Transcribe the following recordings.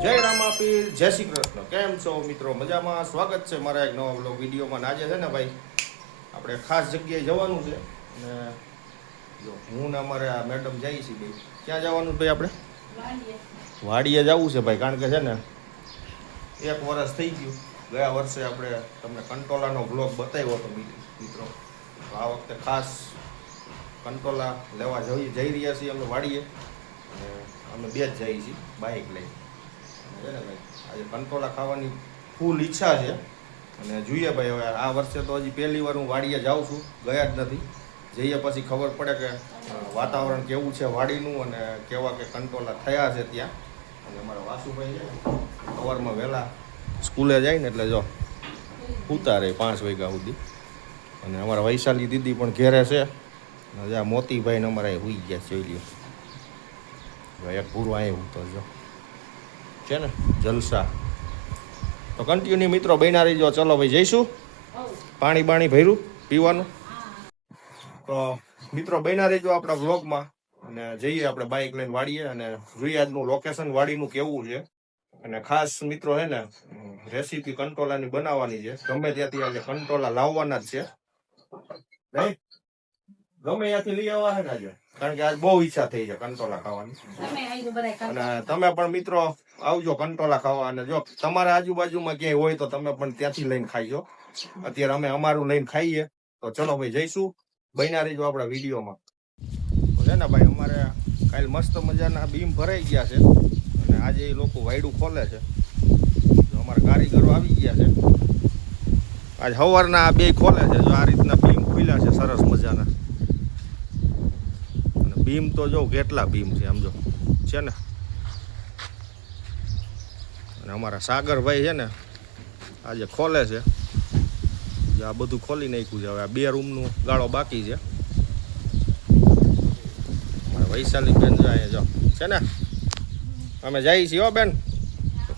જય રામાપીર, જય શ્રી કૃષ્ણ. કેમ છો મિત્રો? મજામાં? સ્વાગત છે મારા એક નવા બ્લોગ વિડીયોમાં. આજે છે ને ભાઈ, આપણે ખાસ જગ્યાએ જવાનું છે. અને જો હું ને અમારા મેડમ જઈએ છીએ ભાઈ. ક્યાં જવાનું ભાઈ આપણે? વાડીએ જવું છે ભાઈ, કારણ કે છે ને 1 વર્ષ થઈ ગયું. ગયા વર્ષે આપણે તમને કંટોલાનો બ્લોગ બતાવ્યો હતો મિત્રો. આ વખતે ખાસ કંટોલા લેવા જઈ રહ્યા છીએ અમે વાડીએ. અને અમે બે જ જઈએ છીએ બાઇક લઈ. છે ને ભાઈ, આજે કંટોલા ખાવાની ફૂલ ઈચ્છા છે. અને જોઈએ ભાઈ, હવે આ વર્ષે તો હજી પહેલી વાર હું વાડીએ જાઉં છું, ગયા જ નથી. જઈએ પછી ખબર પડે કે વાતાવરણ કેવું છે વાડીનું અને કેવા કે કંટોલા થયા છે ત્યાં. અને અમારા વાસુભાઈ છે સવારમાં વહેલા સ્કૂલે જાય ને એટલે જો ઉતારે 5 વાગ્યા સુધી. અને અમારા વૈશાલી દીદી પણ ઘેરે છે. જ્યાં મોતીભાઈને અમારા હોઈ ગયા જોઈ લ્યો ભાઈ, એક પૂરું અહીં તો જો છે ને જલસા. તો કન્ટિન્યુ મિત્રો બન્યા રહીજો. ચલો ભાઈ જઈશું. પાણી બાણી ભર્યું પીવાનું. તો મિત્રો બન્યા રહીજો આપણા વ્લોગમાં. અને જઈએ આપણે બાઇક લઈને વાડીએ અને જોઈએ આજનું લોકેશન વાડીનું કેવું છે. અને ખાસ મિત્રો છે ને રેસીપી કંટોલાની બનાવવાની છે. ગમે ત્યાંથી આજે કંટોલા લાવવાના જ છે. નહીં ગમે ત્યાંથી લઈ આવવા છે ને આજે, કારણ કે આજ બહુ ઈચ્છા થઈ છે કંટોલા ખાવાની. અને તમે પણ મિત્રો આવજો કંટોલા ખાવા. અને જો તમારા આજુબાજુમાં ક્યાંય હોય તો તમે પણ ત્યાંથી લઈને ખાઈજો. અત્યારે અમે અમારું લઈને ખાઈએ. તો ચલો ભાઈ જઈશું. બન્યા રહીજો આપણા વિડીયોમાં. તો છે ને ભાઈ, અમારે કાલે મસ્ત મજાના બીમ ભરાઈ ગયા છે. અને આજે એ લોકો વાયડું ખોલે છે. અમારા કારીગરો આવી ગયા છે. આજ સવારના આ બે ખોલે છે. જો આ રીતના બીમ ખુલ્યા છે સરસ મજાના. અને બીમ તો જો કેટલા બીમ છે આમ જો છે ને. અને અમારા સાગરભાઈ છે ને આજે ખોલે છે. આ બધું ખોલી નાખ્યું છે. હવે આ 2 રૂમનું ગાળો બાકી છે. અમારા વૈશાલી બેન જાય જો છે ને. અમે જઈએ છીએ હો બેન,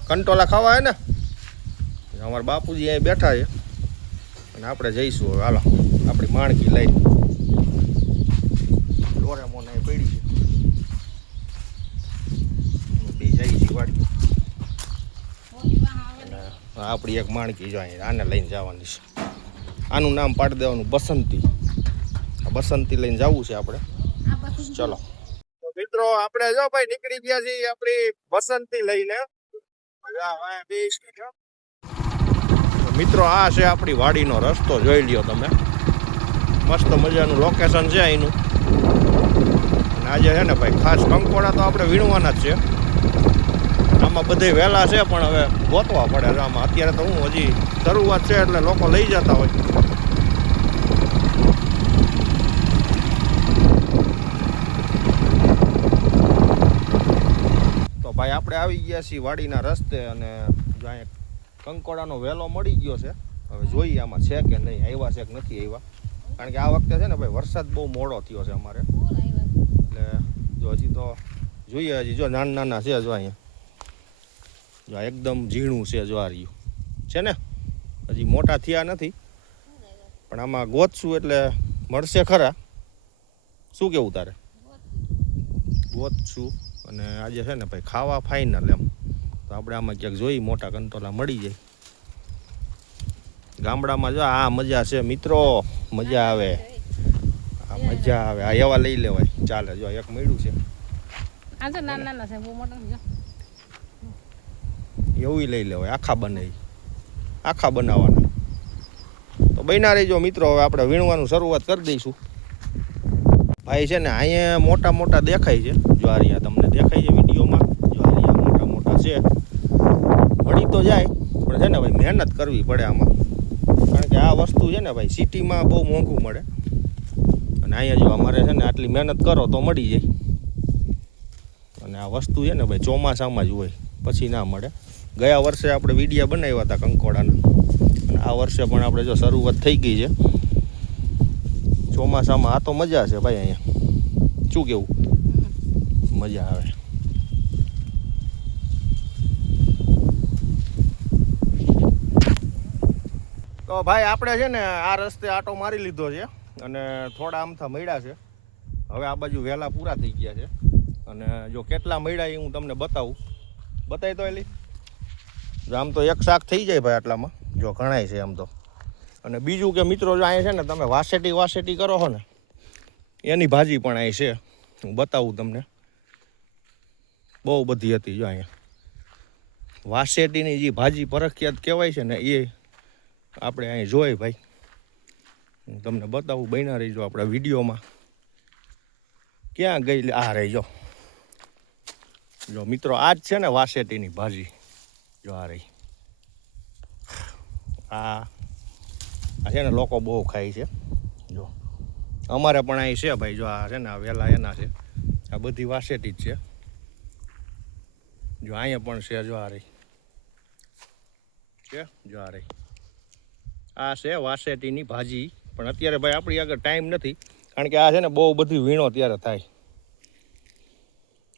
કંટોલા ખાવા હે ને. અમારા બાપુજી અહીં બેઠા છે. અને આપણે જઈશું હવે. હાલો આપણી માણકી લઈને. ડોરેમોન અહીં પડી છે. બે જઈએ છીએ વાડી. આપણી એક માણકી જો અહીં આને લઈને જવાની છે. આનું નામ પાડી દેવાનું બસંતી. આ બસંતી લઈને જવું છે આપણે. ચલો મિત્રો, આપણે જો ભાઈ નીકળી ગયા છીએ આપણી બસંતી લઈને. મિત્રો આ છે આપણી વાડીનો રસ્તો, જોઈ લ્યો તમે. મસ્ત મજાનું લોકેશન છે અહીંનું. અને આજે છે ને ભાઈ ખાસ કંકોડા તો આપણે વીણવાના જ છે. આમાં બધે વહેલા છે પણ હવે ગોતવા પડે. આમાં અત્યારે તો હું હજી શરૂઆત છે એટલે લોકો લઈ જતા હોય. તો ભાઈ આપણે આવી ગયા છીએ વાડીના રસ્તે. અને જો અહીંયા કંકોડાનો વેલો મળી ગયો છે. હવે જોઈએ આમાં છે કે નહીં, આવ્યા છે કે નથી આવ્યા. કારણ કે આ વખતે છે ને ભાઈ વરસાદ બહુ મોડો થયો છે અમારે. એટલે જો હજી તો જોઈએ. હજી જો નાના નાના છે જો અહીંયા. જો એકદમ ઝીણું છે જો આ રહ્યું છે ને. હજી મોટા થયા નથી પણ આમાં ગોતશું એટલે મળશે ખરા. શું કેવું તારે? ગોતશું. અને આજે છે ને ભાઈ ખાવા ફાઇનલ એમ. તો આપણે આમાં ક્યાંક જોઈ મોટા કંટોલા મળી જાય. ગામડામાં જો આ મજા છે મિત્રો, મજા આવે. આ મજા આવે. આ એવા લઈ લેવાય. ચાલે જો એક મળ્યું છે. એવું લઈ લેવાય. આખા બનાવી, આખા બનાવવાના. તો બન્યા રહીજો મિત્રો. હવે આપણે વીણવાનું શરૂઆત કરી દઈશું. ભાઈ છે ને અહીંયા મોટા મોટા દેખાય છે. જો આ રહ્યા તમને દેખાય છે વિડીયોમાં. જો આ રહ્યા મોટા મોટા છે. મળી તો જાય પણ છે ને ભાઈ મહેનત કરવી પડે આમાં. કારણ કે આ વસ્તુ છે ને ભાઈ સિટીમાં બહુ મોંઘું મળે. અને અહીંયા જો અમારે છે ને આટલી મહેનત કરો તો મળી જાય. અને આ વસ્તુ છે ને ભાઈ ચોમાસામાં જ હોય, પછી ના મળે. ગયા વર્ષે આપણે વિડીયા બનાવ્યા હતા કંકોડાના. અને આ વર્ષે પણ આપણે જો શરૂઆત થઈ ગઈ છે. ચોમાસામાં આ તો મજા છે ભાઈ અહીંયા. શું કેવું? મજા આવે. તો ભાઈ આપણે છે ને આ રસ્તે આટો મારી લીધો છે. અને થોડા આમથા મળ્યા છે. હવે આ બાજુ વહેલા પૂરા થઈ ગયા છે. અને જો કેટલા મળ્યા એ હું તમને બતાવું. બતાવી તો એલી જો આમ તો એક શાક થઈ જાય ભાઈ આટલામાં, જો ઘણાય છે આમ તો. અને બીજું કે મિત્રો જો અહીંયા છે ને તમે વાસેટી કરો છો ને એની ભાજી પણ અહીં છે, હું બતાવું તમને. બહુ બધી હતી જો અહીંયા વાસેટીની જે ભાજી પ્રખ્યાત કહેવાય છે ને એ આપણે અહીં જોઈએ ભાઈ. હું તમને બતાવું, બન્યા રહીજો આપણા વિડીયોમાં. ક્યાં ગઈ આ રહી જો મિત્રો, આ જ છે ને વાસેટીની ભાજી. જો આ રહી, આ છે ને લોકો બહુ ખાય છે. જો અમારે પણ અહીં છે ભાઈ, જો આ છે ને આ વેલા એના છે, આ બધી વાસેટી જ છે. જો અહીંયા પણ છે, જો આ રહી છે, જો આ રહી, આ છે વાસેટીની ભાજી. પણ અત્યારે ભાઈ આપણી આગળ ટાઈમ નથી, કારણ કે આ છે ને બહુ બધી વીણો ત્યારે થાય.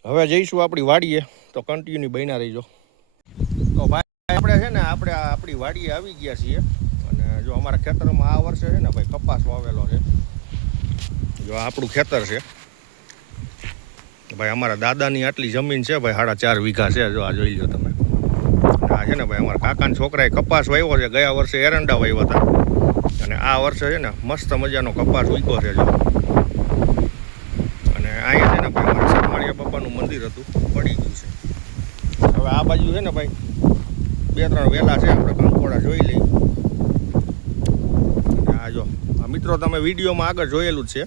હવે જઈશું આપણી વાડીએ, તો કન્ટિન્યુ બન્યા રહીજો. તો ભાઈ આપણે છે ને આપણી વાડીએ આવી ગયા છીએ. અને જો અમારા ખેતરમાં આ વર્ષે છે ને ભાઈ કપાસ વાવેલો છે. જો આપણું ખેતર છે ભાઈ, અમારા દાદાની આટલી જમીન છે ભાઈ, 4.5 વીઘા છે. જો આ જોઈ લો તમે. આ છે ને ભાઈ અમારા કાકાના છોકરાએ કપાસ વાવ્યો છે. ગયા વર્ષે એરંડા વાવ્યા હતા, અને આ વર્ષે છે ને મસ્ત મજાનો કપાસ ઉગ્યો છે. જો અને અહીંયા છે ને ભાઈ અમારા સરમાળિયા બાપાનું મંદિર હતું, પડી ગયું છે. હવે આ બાજુ છે ને ભાઈ 2-3 વેલા છે, આપણે કંકોડા જોઈ લઈ. અને આ જો આ મિત્રો તમે વિડીયોમાં આગળ જોયેલું જ છે,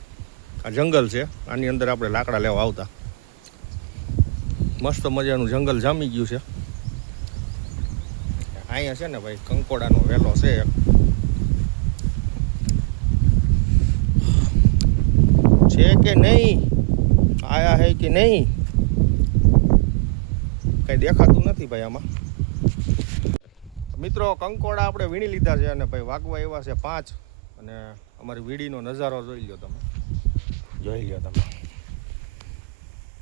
આ જંગલ છે. આની અંદર આપણે લાકડા લેવા આવતા. મસ્ત મજાનું જંગલ જામી ગયું છે. અહીંયા છે ને ભાઈ કંકોડાનો વેલો છે. છે કે નહીં, આયા હે કે નહીં, કઈ દેખાતું નથી ભાઈ આમાં. મિત્રો કંકોડા આપણે વીણી લીધા છે, અને ભાઈ વાગવા એવા છે 5. અને અમારી વીડીનો નજારો જોઈ લો તમે. જોઈ લો તમે,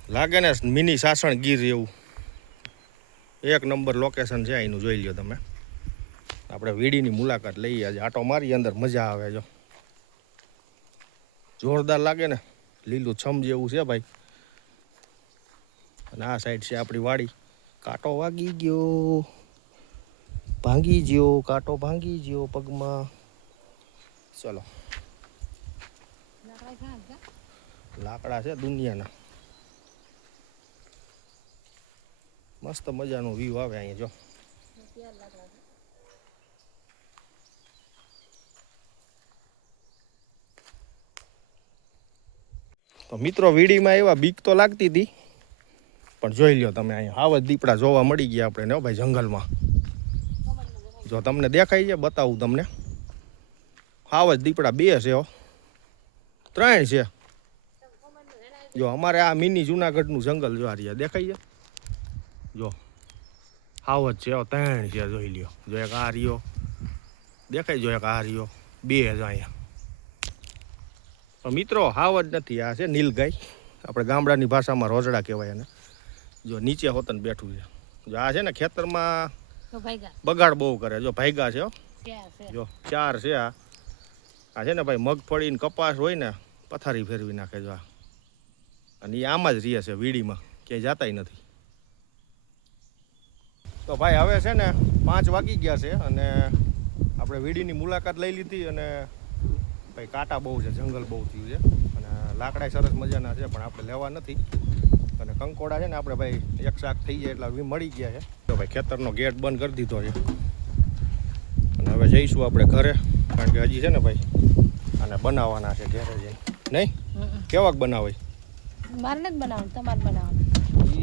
લાગે ને મિની સાસણ ગીર એવું. 1 નંબર લોકેશન છે અહીંનું, જોઈ લો તમે. આપણે વીડીની મુલાકાત લઈએ આજે, આટો મારી અંદર મજા આવે. જો જોરદાર લાગે ને, લીલું છમ જેવું છે ભાઈ. અને આ સાઈડ છે આપણી વાડી. કાંટો વાગી ગયો, ભાંગી ગયો, કાંટો ભાંગી ગયો પગમાં. ચલો, લાકડા છે દુનિયાના. મસ્ત મજાનો વ્યૂ આવે અહીંયા. જો તો મિત્રો વીડીમાં એવા બીક તો લાગતી હતી, પણ જોઈ લ્યો તમે અહીંયા આવા જ દીપડા જોવા મળી ગયા આપણે ને ભાઈ જંગલમાં. જો તમને દેખાય છે, બતાવું તમને. આવા જ દીપડા 2 છે, 3 છે. જો અમારે આ મિની જુનાગઢનું જંગલ જો આ રહ્યા દેખાય છે. જો આવ જ છે, 3 છે. જોઈ લ્યો, જો એક આ રહ્યો દેખાય, જો એક આ રહ્યો, 2 જ અહીંયા. મિત્રો હાવ જ નથી, આ છે નીલગાય. આપણે ગામડાની ભાષામાં રોજડા કહેવાય એને. જો નીચે હોતન બેઠું છે. જો આ છે ને ખેતરમાં બગાડ બહુ કરે. જો ભાઈગા છે, જો 4 છે. આ છે ને ભાઈ મગફળી ને કપાસ હોય ને પથારી ફેરવી નાખે. જો અને એ આમાં જ રહે છે વીડીમાં, ક્યાંય જાતાય નથી. તો ભાઈ હવે છે ને 5 વાગી ગયા છે, અને આપણે વીડીની મુલાકાત લઈ લીધી. અને ભાઈ કાંટા બહુ છે, જંગલ બહુ થયું છે, અને લાકડા સરસ મજાના છે, પણ આપણે લેવા નથી. અને કંકોડા છે ને આપણે ભાઈ એક શાક થઈ જાય એટલે મળી ગયા છે. તો ભાઈ ખેતરનો ગેટ બંધ કરી દીધો છે, અને હવે જઈશું આપણે ઘરે, કારણ કે હજી છે ને ભાઈ આને બનાવવાના છે ઘરે જઈને. નહીં કેવાક બનાવાય? મારે નથી બનાવવાનું, તમારે બનાવવાનું.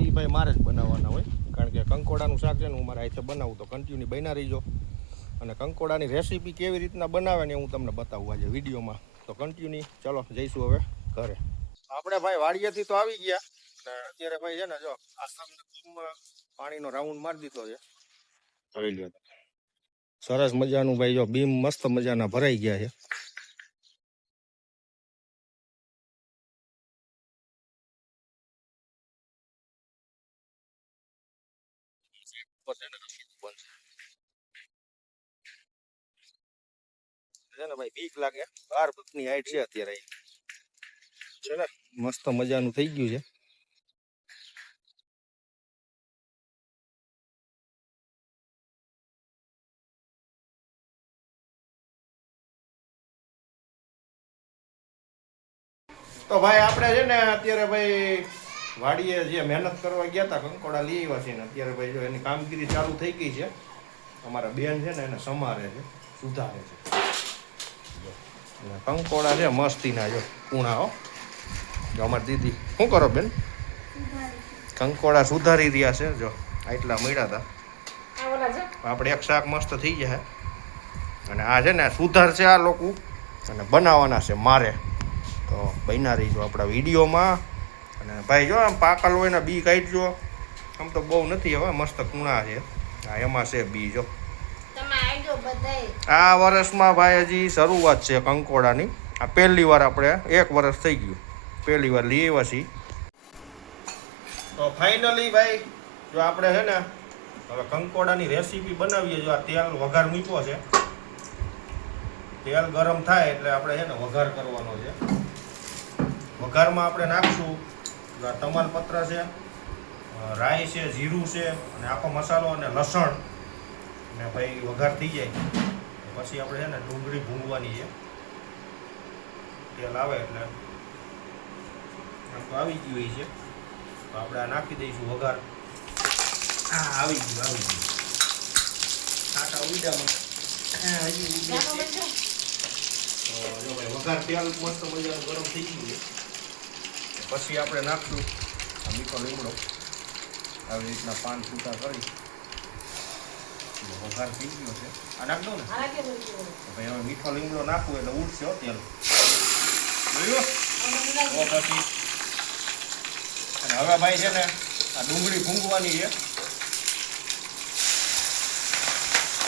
એ ભાઈ મારે જ બનાવવાના હોય, કારણ કે કંકોડાનું શાક છે ને હું મારા હાથે બનાવું. તો કન્ટિન્યુ બના રહીજો. અને કંકોડાની રેસીપી કેવી રીતના બનાવે ને હું તમને બતાવું આજે વિડીયોમાં. તો કન્ટિન્યુ ચાલો જઈશું હવે ઘરે. આપણે ભાઈ વાડીએથી તો આવી ગયા, અને અત્યારે ભાઈ છે ને જો આ પાણીનો રાઉન્ડ મારી દીધો છે. જોઈ લો સરસ મજાનું ભાઈ, જો બીમ મસ્ત મજાના ભરાઈ ગયા છે. છે ને ભાઈ બીક લાગે, 12 ફૂટની હાઈટ છે અત્યારે છે ને, મસ્ત મજાનું થઈ ગયું છે. તો ભાઈ આપણે છે ને અત્યારે ભાઈ વાડીએ જે મહેનત કરવા ગયા હતા કંકોડા લઈ આવ્યા છે ને અત્યારે ભાઈ જો એની કામગીરી ચાલુ થઈ ગઈ છે. અમારા બેન છે ને એને સમારે છે, સુધારે છે. કંકોડા છે મસ્તીના જો કૂણા હો. જો અમારી દીદી શું કરો બેન? કંકોડા સુધારી રહ્યા છે. જો આટલા મળ્યા હતા. આપણે એક શાક મસ્ત થઈ જાય. અને આ છે ને સુધાર છે આ લોકો અને બનાવવાના છે મારે. તો બન્યા રહીજો આપણા વિડીયોમાં. અને ભાઈ જો આમ પાકલ હોય ને બી કાઢજો. આમ તો બહુ નથી હવે મસ્ત કૂણા છે. હા એમાં છે બી જો. આ વર્ષમાં ભાઈ હજી શરૂઆત છે કંકોડાની. આ પહેલી વાર આપણે 1 વર્ષ થઈ ગયું પહેલી વાર લઈ આવ્યા છીએ. તો ફાઇનલી ભાઈ જો આપણે છે ને હવે કંકોડાની રેસીપી બનાવીએ. જો આ તેલ વઘાર મૂક્યો છે. તેલ ગરમ થાય એટલે આપણે છે ને વઘાર કરવાનો છે. વઘારમાં આપણે નાખશું તમાલપત્ર છે, રાઈ છે, જીરું છે અને આખો મસાલો અને લસણ. ને ભાઈ વઘાર થઈ જાય પછી આપણે છે ને ડુંગળી ભૂંગવાની છે. તેલ આવે એટલે આમ તો આવી ગયું હોય છે તો આપણે આ નાખી દઈશું વઘાર. હા આવી ગયું કાંટા ઉડ્યા હજી તો જો ભાઈ વઘાર તેલ મસ્ત મજાનું ગરમ થઈ ગયું છે. પછી આપણે નાખશું આ મીઠો લીમડો. આવી રીતના પાન છૂટા કરી વઘાર થઈ ગયો છે. આ નાખ દો ને ભાઈ. હવે મીઠો લીમડો નાખવું એટલે ઉઠશે હો તેલ. પછી અને હવે ભાઈ છે ને આ ડુંગળી ભૂંગવાની છે.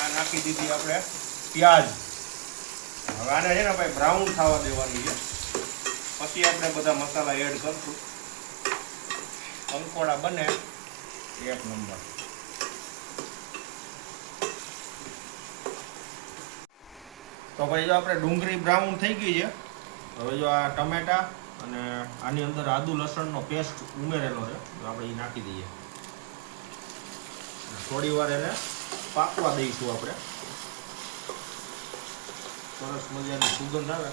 આ નાખી દીધી આપણે પ્યાજ. હવે આને છે ને ભાઈ બ્રાઉન થવા દેવાની છે. પછી આપણે બધા મસાલા એડ કરશું. કંકોડા બને 1 નંબર. તો ભાઈ જો આપણે ડુંગળી બ્રાઉન થઈ ગઈ છે. હવે જો આ ટમેટા અને આની અંદર આદુ લસણનો પેસ્ટ ઉમેરેલો છે તો આપણે એ નાખી દઈએ. થોડી વાર એને પાકવા દઈશું આપણે. સરસ મજાની સુગંધ આવે.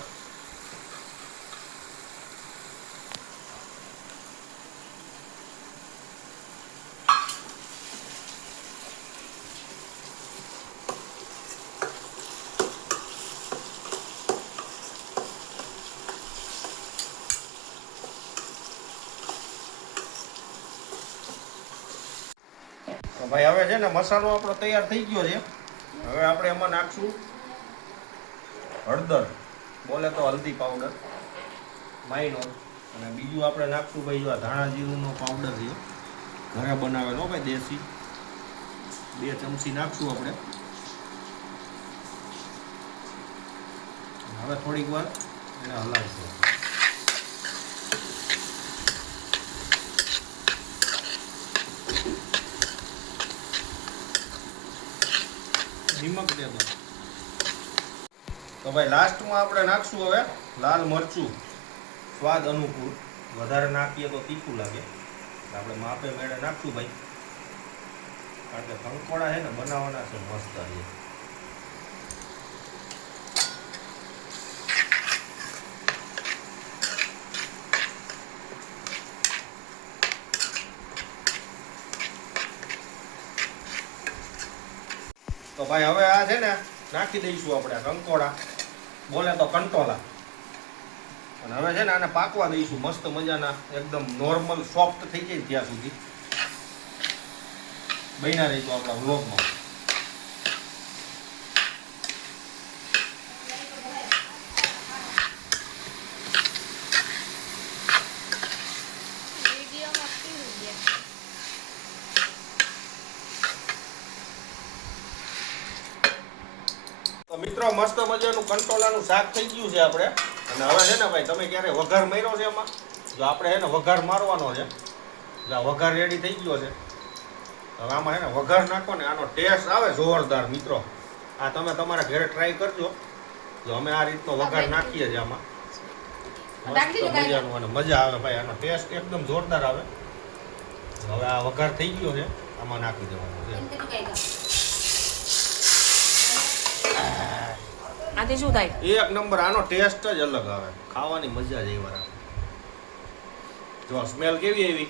તો ભાઈ હવે છે ને મસાલો આપણો તૈયાર થઈ ગયો છે. હવે આપણે એમાં નાખશું હળદર, બોલે તો હલ્દી પાવડર માઈનો. અને બીજું આપણે નાખશું ભાઈ જો આ ધાણા જીરુંનો પાવડર છે ઘરે બનાવેલો ભાઈ દેશી. 2 ચમચી નાખશું આપણે. હવે થોડીક વાર એને હલાવશું. નિમક દે દો. તો ભાઈ લાસ્ટમાં આપણે નાખશું હવે લાલ મરચું સ્વાદ અનુકૂળ. વધારે નાખીએ તો તીખું લાગે. આપણે માપે મેળે નાખશું ભાઈ. કારણ કે કંકોડા છે ને બનાવવાના છે મસ્ત છે. તો ભાઈ હવે આ છે ને નાખી દઈશું આપણે કંકોડા, બોલે તો કંટોલા. અને હવે છે ને આને પાકવા દઈશું મસ્ત મજાના. એકદમ નોર્મલ સોફ્ટ થઈ જાય ત્યાં સુધી બન્યા રહીશું આપણા વ્લોગમાં. તો મિત્રો મસ્ત મજાનું કંટોલાનું શાક થઈ ગયું છે આપણે. અને હવે છે ને ભાઈ તમે ક્યારે વઘાર માર્યો છે એમાં? જો આપણે છે ને વઘાર મારવાનો છે. જો આ વઘાર રેડી થઈ ગયો છે. હવે આમાં છે ને વઘાર નાખો ને આનો ટેસ્ટ આવે જોરદાર મિત્રો. આ તમે તમારા ઘરે ટ્રાય કરજો. જો અમે આ રીતનો વઘાર નાખીએ છીએ આમાં મસ્ત મજાનું અને મજા આવે ભાઈ. આનો ટેસ્ટ એકદમ જોરદાર આવે. હવે આ વઘાર થઈ ગયો છે આમાં નાખી દેવાનો છે. આથી શું થાય? 1 નંબર. આનો ટેસ્ટ જ અલગ આવે. ખાવાની મજા જ એવા આવે. જો સ્મેલ કેવી આવી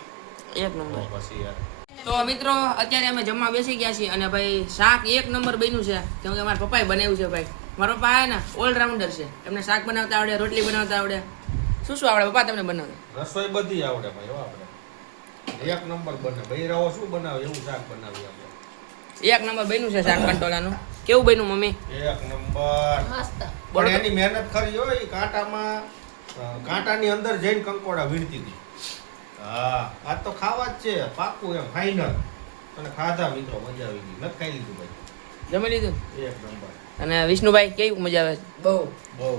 એક નંબર. પછી યાર તો મિત્રો અત્યારે અમે જમવા બેસી ગયા છીએ અને ભાઈ શાક એક નંબર બન્યું છે કેમ કે મારા પપ્પાએ બનાવ્યું છે ભાઈ. મારા પપ્પા આવે ને ઓલરાઉન્ડર છે, એમને શાક બનાવતા આવડે, રોટલી બનાવતા આવડે, શું આવડે પપ્પા તમને બનાવતા? રસોઈ બધી આવડે ભાઈ હો આપણે. એક નંબર બને બૈરાઓ શું બનાવે એવું શાક બનાવી આપણે. એક નંબર બન્યું છે શાક કંટોલાનું. કેવું બન્યું મમ્મી? એક નંબર. મસ્ત. પણ એની મહેનત ખરી હોય ઈ કાંટામાં કાંટાની અંદર જઈને કંકોડા વીણતી હતી. હા આ તો ખાવા જ છે પાકું એમ ફાઈનલ. અને ખાધા મિત્રો મજા આવી ગઈ. નથી ખાઈ લીધું ભાઈ. જમી લીધું? એક નંબર. અને વિષ્ણુભાઈ કેવું મજા આવે છે? બહુ બહુ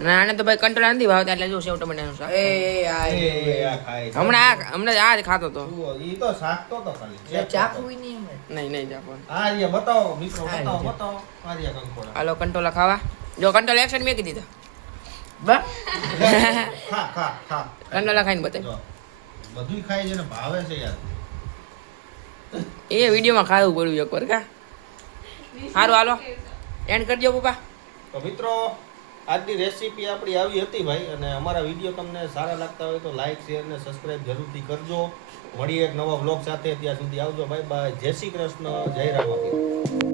અને આને તો ભાઈ કંટોલા નથી ભાવતા એટલે જો સેવ ટમેટાનું શાક. આ ખાય છે. હમણાં આ જ ખાતો તો. શું, ઈ તો શાકતો તો ખાલી ચાકુ નહીં એમ નહીં જાપવાનું. આ રિયા બતાવો મિત્રો આ બતાવો રીતે. બતાવો આ રિયા કંકોડા હાલો કંટોલા ખાવા. જો કંટોલા એક સાઈડ મેકી દીધા. બા ખા ખા ખા કંટોલા ખાઈને બતાય. જો બધુંય ખાય છે ને ભાવે છે યાર. એ વિડીયોમાં ખાવું પડ્યું એકવાર કા. સારું હાલો એન્ડ કરજો પપ્પા. તો મિત્રો આજની રેસીપી આપણી આવી હતી ભાઈ, અને અમારા વિડીયો તમને સારા લાગતા હોય તો લાઈક શેર ને સબસ્ક્રાઇબ જરૂરથી કરજો. મળીએ એક નવા વ્લોગ સાથે, ત્યાં સુધી આવજો. Bye bye. જય શ્રી કૃષ્ણ, જય રામાપીર.